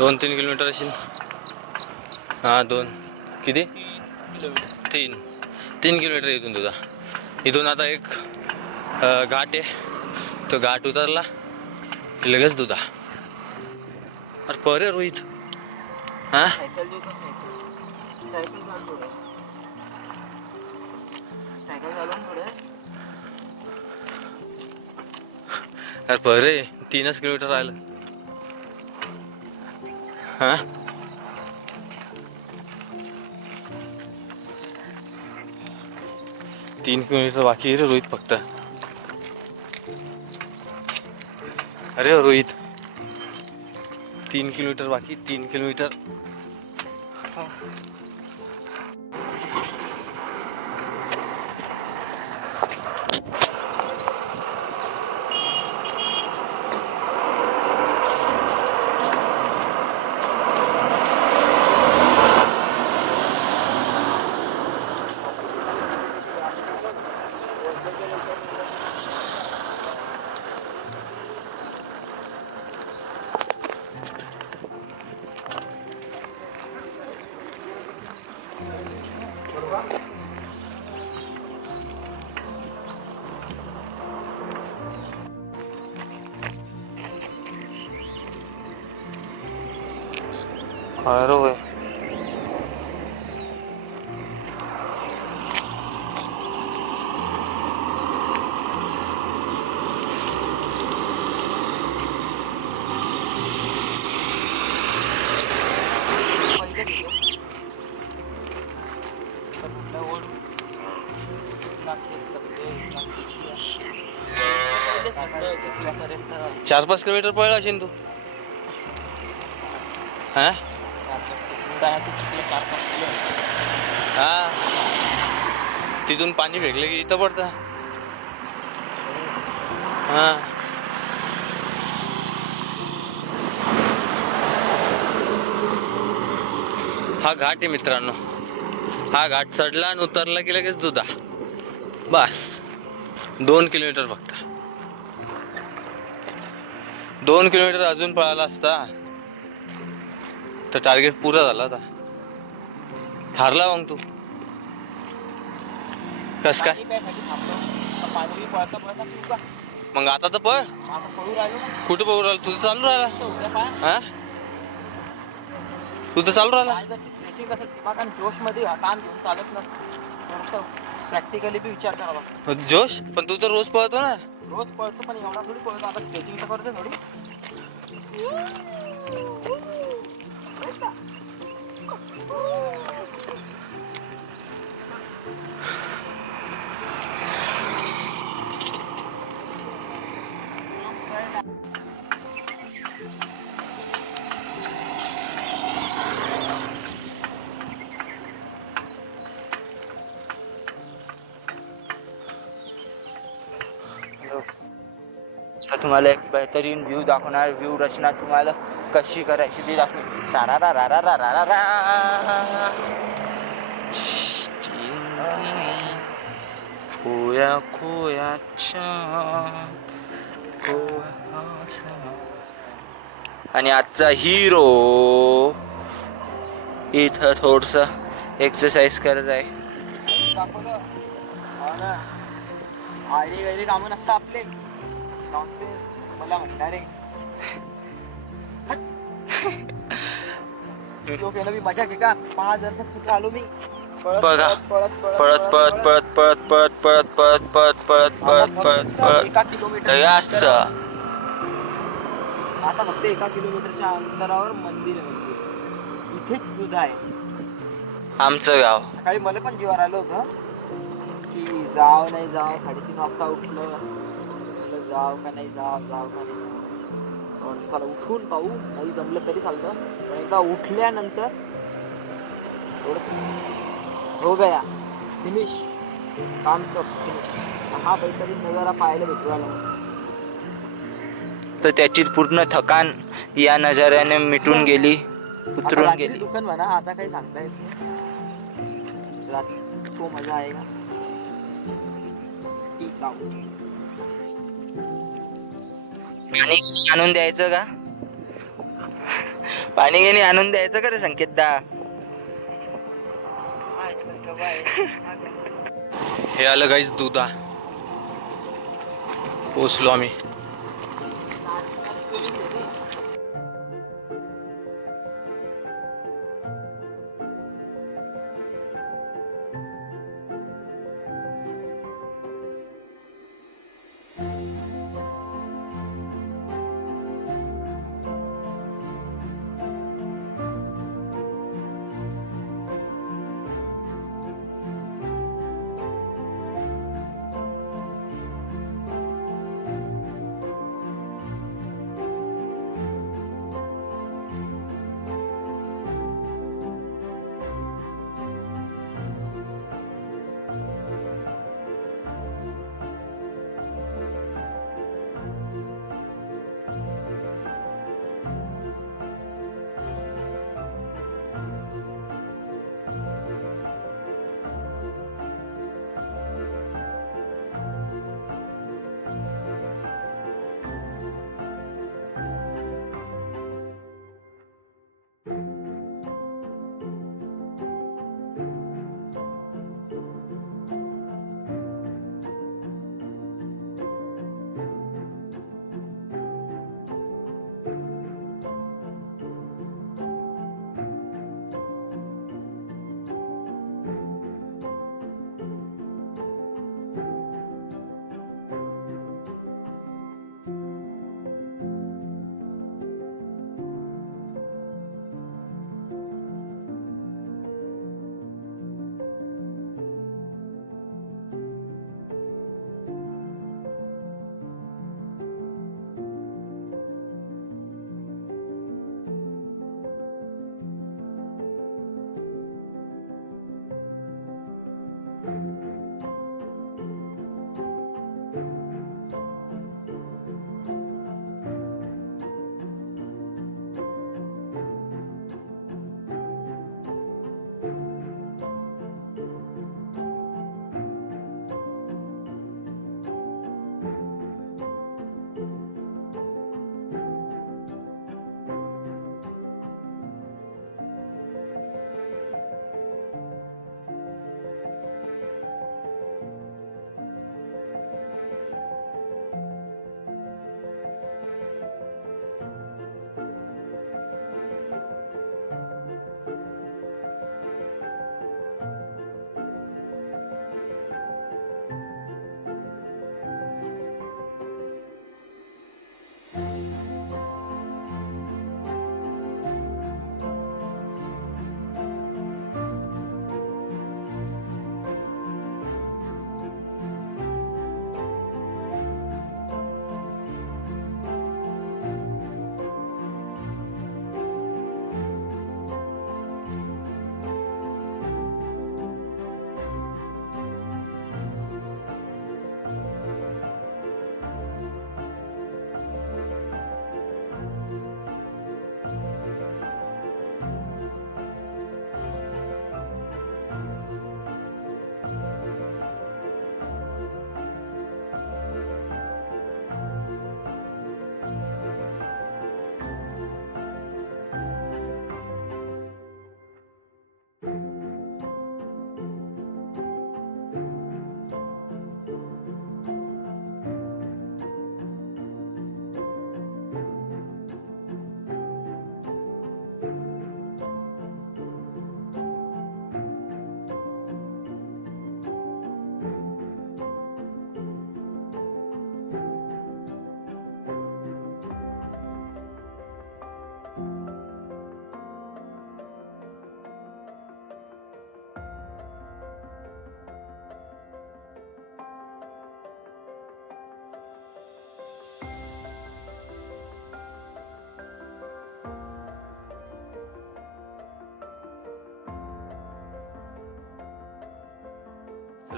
2-3 kilometre असेल. हां 2 किती 3 किलोमीटर इथून तुझा. इथून आता एक घाट आहे, तो घाट उतरला लगेच तुझा. अरे परे रोहित. हां अरे परे 3च किलोमीटर राहिलं. हां 3 किलोमीटर बाकी आहे रे रोहित फक्त. अरे रोहित 3 किलोमीटर बाकी. 3 किलोमीटर. अरे होय. चार 5 किलोमीटर पळला असेल तू. हा तिथून पाणी फेकले की इथं पडतं. हा हा घाट आहे मित्रांनो. हा घाट चढला आणि उतरला की लगेच दुधा. बस 2 किलोमीटर फक्त. 2 किलोमीटर अजून पळाला असता तर टार्गेट पुरा झाला होता. हारला मग तू. कस काय मग आता तर पळ. कुठं पळू राहिला? तुझं चालू राहिला. हा तुझं चालू राहिला. जोश मध्ये काम घेऊन चालत नसतं. प्रॅक्टिकली बी विचार करावा. जोश पण तू तर रोज पळतो ना. रोज पळतो पण एवढा थोडी पळतो. आता स्ट्रेचिंग तर करतो थोडी. तुम्हाला एक बेहतरीन व्ह्यू दाखवणार. व्ह्यू रचना तुम्हाला कशी करायची ती दाखव. खोया खोयाच्या आणि आजचा हिरो इथं थोडस एक्सरसाइज करत आहे. आडी गैरी कामं नसतं आपले. मला म्हणणार आहे मी मजा घे का. 5,000 कुठं आलो मी. बघा पळत पळत पळत पळत पळत पळत पळत पळत पळत पळत पळत पळत पळत 1 किलोमीटर. आता फक्त 1 किलोमीटरच्या अंतरावर मंदिर आहे. इथेच दूध आहे. आमचं गाव. सकाळी मला पण जीवावर आलं होतं की जाव नाही जाव. 3:30 वाजता उठलं. जाव का नाही जाव का नाही जाव. चला उठून पाहू. नाही जमलं तरी चालतं. पण एकदा उठल्यानंतर हो गया फिनिश. काम सब फिनिश. हा बेहतरीन नजारा पाहायला भेटू आला. तर त्याची पूर्ण थकान या नजाऱ्याने मिटून गेली. उतरून गेली. दुकान म्हणा आता काही सांगता येत नाही. तो मजा आहे का. पाणी आणून द्यायचं का. पाणी घेणे आणून द्यायचं का रे संकेतदा? हे आलं गाईस दुधा. पोचलो आम्ही.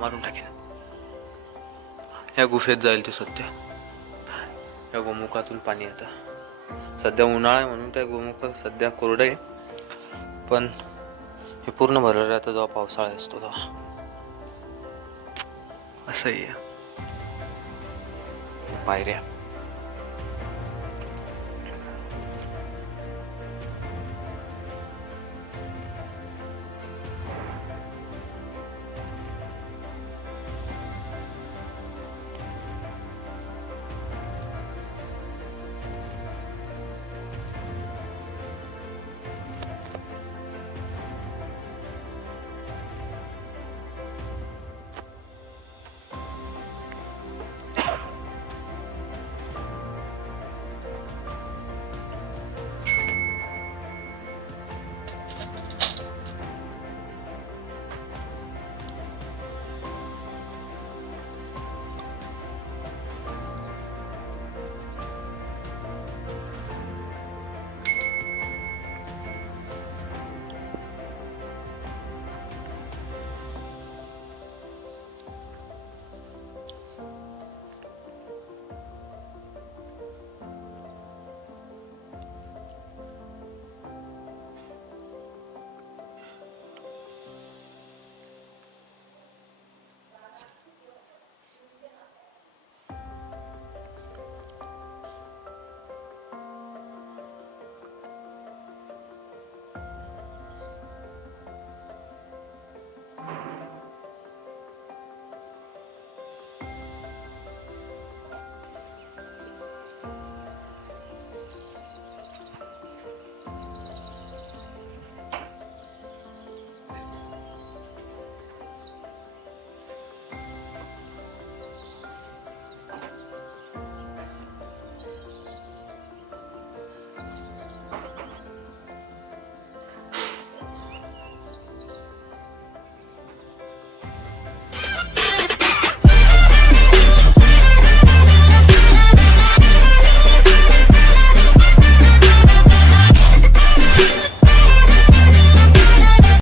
मारून टाकेन. ह्या गुफेत जाईल तो सध्या. या गोमुखातून पाणी येतं. सध्या उन्हाळा आहे म्हणून त्या गोमुख सध्या कोरडं आहे, पण हे पूर्ण भरलं राहतं जेव्हा पावसाळा असतो तेव्हा. असं आहे पायऱ्या.